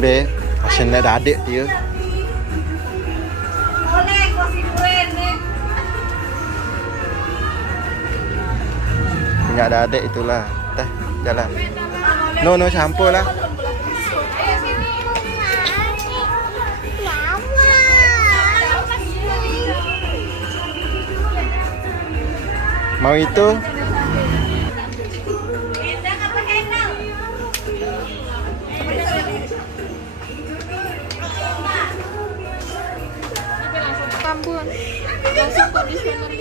be, pasien ada adik dia. Punya ada adik itulah. Teh, jalan. No campur lah. Mau itu? Tambun langsung kondisioner